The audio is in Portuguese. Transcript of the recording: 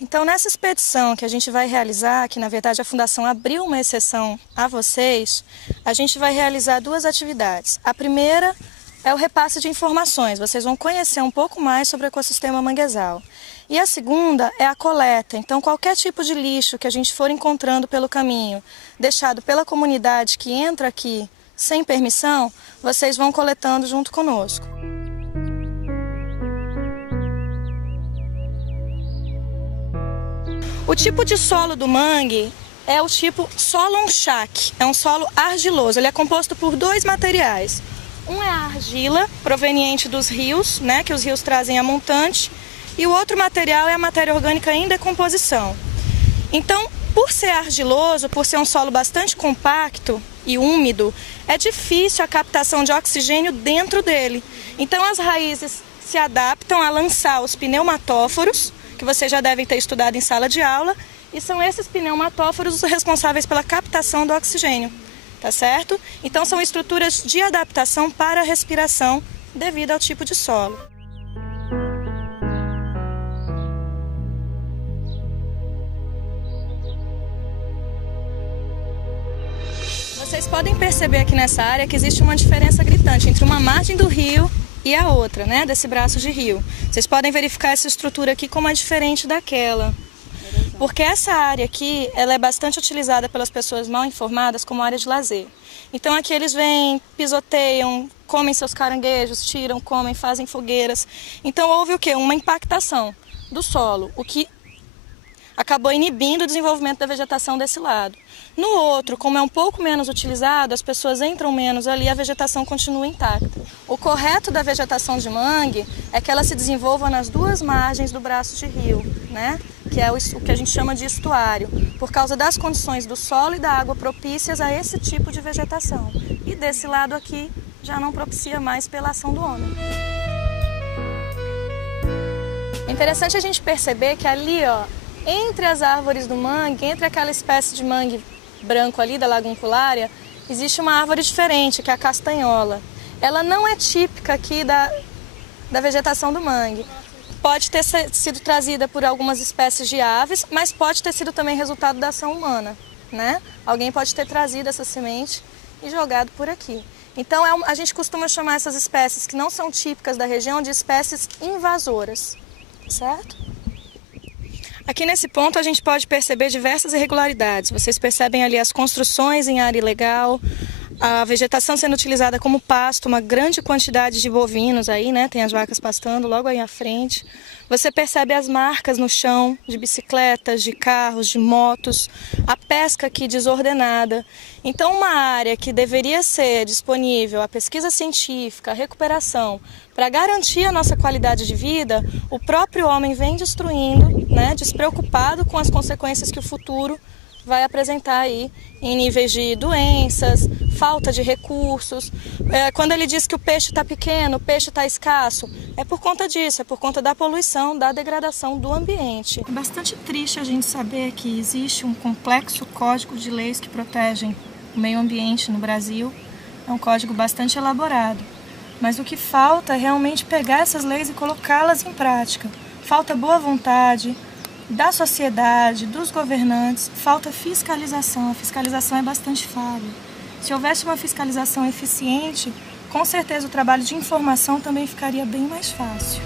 Então, nessa expedição que a gente vai realizar, que na verdade a Fundação abriu uma exceção a vocês, a gente vai realizar duas atividades. A primeira é o repasse de informações, vocês vão conhecer um pouco mais sobre o ecossistema manguezal. E a segunda é a coleta, então qualquer tipo de lixo que a gente for encontrando pelo caminho, deixado pela comunidade que entra aqui sem permissão, vocês vão coletando junto conosco. O tipo de solo do mangue é o tipo solo onchac, é um solo argiloso. Ele é composto por dois materiais. Um é a argila, proveniente dos rios, né, que os rios trazem a montante, e o outro material é a matéria orgânica em decomposição. Então, por ser argiloso, por ser um solo bastante compacto e úmido, é difícil a captação de oxigênio dentro dele. Então, as raízes se adaptam a lançar os pneumatóforos, que vocês já devem ter estudado em sala de aula, e são esses pneumatóforos os responsáveis pela captação do oxigênio, tá certo? Então são estruturas de adaptação para a respiração devido ao tipo de solo. Vocês podem perceber aqui nessa área que existe uma diferença gritante entre uma margem do rio e a outra, né, desse braço de rio. Vocês podem verificar essa estrutura aqui como é diferente daquela. Porque essa área aqui, ela é bastante utilizada pelas pessoas mal informadas como área de lazer. Então aqui eles vêm, pisoteiam, comem seus caranguejos, tiram, comem, fazem fogueiras. Então houve o quê? Uma impactação do solo, o que acabou inibindo o desenvolvimento da vegetação desse lado. No outro, como é um pouco menos utilizado, as pessoas entram menos ali, a vegetação continua intacta. O correto da vegetação de mangue é que ela se desenvolva nas duas margens do braço de rio, né? Que é o que a gente chama de estuário, por causa das condições do solo e da água propícias a esse tipo de vegetação. E desse lado aqui já não propicia mais pela ação do homem. É interessante a gente perceber que ali, ó, entre as árvores do mangue, entre aquela espécie de mangue branco ali da lagunculária, existe uma árvore diferente, que é a castanhola. Ela não é típica aqui da vegetação do mangue. Pode ter sido trazida por algumas espécies de aves, mas pode ter sido também resultado da ação humana, né? Alguém pode ter trazido essa semente e jogado por aqui. Então a gente costuma chamar essas espécies que não são típicas da região de espécies invasoras, certo? Aqui nesse ponto a gente pode perceber diversas irregularidades. Vocês percebem ali as construções em área ilegal, a vegetação sendo utilizada como pasto, uma grande quantidade de bovinos aí, né? Tem as vacas pastando logo aí à frente. Você percebe as marcas no chão de bicicletas, de carros, de motos, a pesca aqui desordenada. Então uma área que deveria ser disponível à pesquisa científica, à recuperação, para garantir a nossa qualidade de vida, o próprio homem vem destruindo, né? Despreocupado com as consequências que o futuro vai apresentar aí em níveis de doenças, falta de recursos. Quando ele diz que o peixe está pequeno, o peixe está escasso, é por conta disso, é por conta da poluição, da degradação do ambiente. É bastante triste a gente saber que existe um complexo código de leis que protegem o meio ambiente no Brasil. É um código bastante elaborado, mas o que falta é realmente pegar essas leis e colocá-las em prática. Falta boa vontade da sociedade, dos governantes, falta fiscalização. A fiscalização é bastante falha. Se houvesse uma fiscalização eficiente, com certeza o trabalho de informação também ficaria bem mais fácil.